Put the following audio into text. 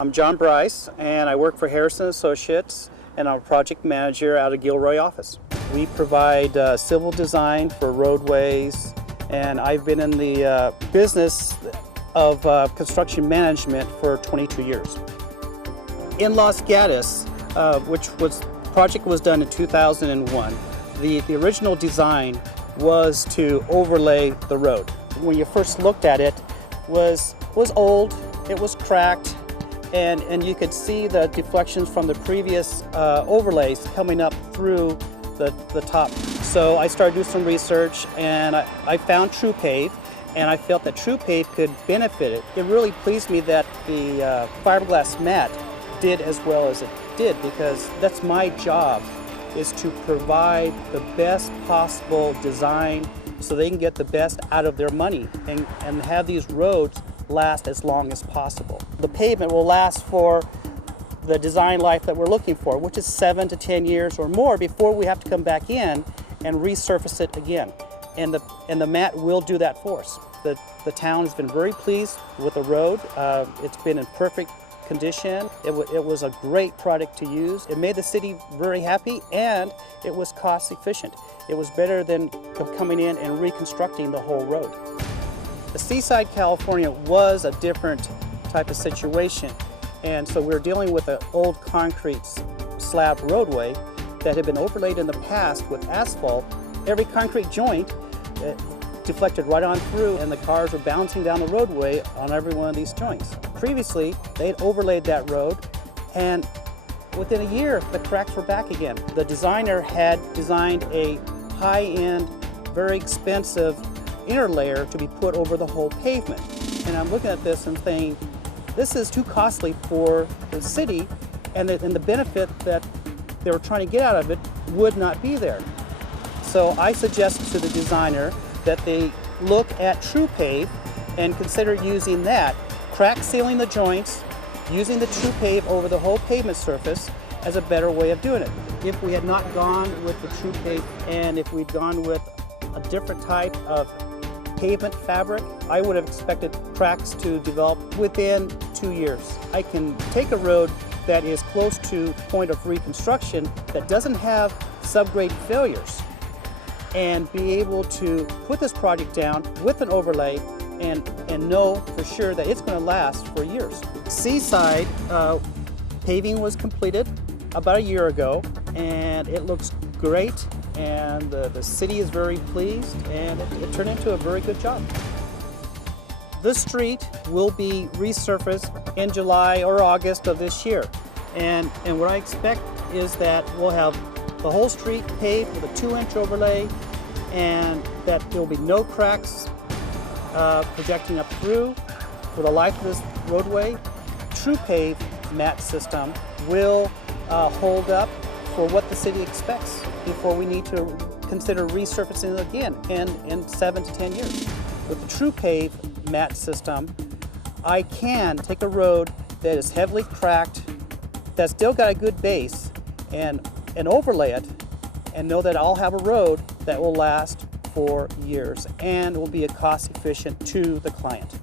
I'm John Bryce, and I work for Harrison Associates, and I'm a project manager out of Gilroy office. We provide civil design for roadways, and I've been in the business of construction management for 22 years. In Los Gatos, project was done in 2001. The original design was to overlay the road. When you first looked at it, was old, it was cracked, and you could see the deflections from the previous overlays coming up through the top. So I started doing some research, and I found TruPave, and I felt that TruPave could benefit it. It really pleased me that the fiberglass mat did as well as it did, because that's my job, is to provide the best possible design so they can get the best out of their money and have these roads last as long as possible. The pavement will last for the design life that we're looking for, which is 7 to 10 years or more before we have to come back in and resurface it again. And the mat will do that for us. The town has been very pleased with the road. It's been in perfect condition. It was a great product to use. It made the city very happy, and it was cost efficient. It was better than coming in and reconstructing the whole road. The Seaside, California was a different type of situation, and so we're dealing with an old concrete slab roadway that had been overlaid in the past with asphalt. Every concrete joint deflected right on through, and the cars were bouncing down the roadway on every one of these joints. Previously, they'd overlaid that road, and within a year, the cracks were back again. The designer had designed a high-end, very expensive inner layer to be put over the whole pavement. And I'm looking at this and saying, this is too costly for the city, and the benefit that they were trying to get out of it would not be there. So I suggested to the designer that they look at TruPave and consider using that, crack sealing the joints, using the TruPave over the whole pavement surface as a better way of doing it. If we had not gone with the TruPave, and if we'd gone with a different type of pavement fabric, I would have expected cracks to develop within 2 years. I can take a road that is close to point of reconstruction that doesn't have subgrade failures and be able to put this project down with an overlay and know for sure that it's going to last for years. Seaside paving was completed about a year ago, and it looks great, and the city is very pleased, and it turned into a very good job. This street will be resurfaced in July or August of this year, and what I expect is that we'll have the whole street paved with a 2-inch overlay, and that there will be no cracks projecting up through for the life of this roadway. TruPave mat system will hold up for what the city expects before we need to consider resurfacing it again in 7 to 10 years. With the TruPave mat system, I can take a road that is heavily cracked, that's still got a good base, and overlay it, and know that I'll have a road that will last for years and will be cost efficient to the client.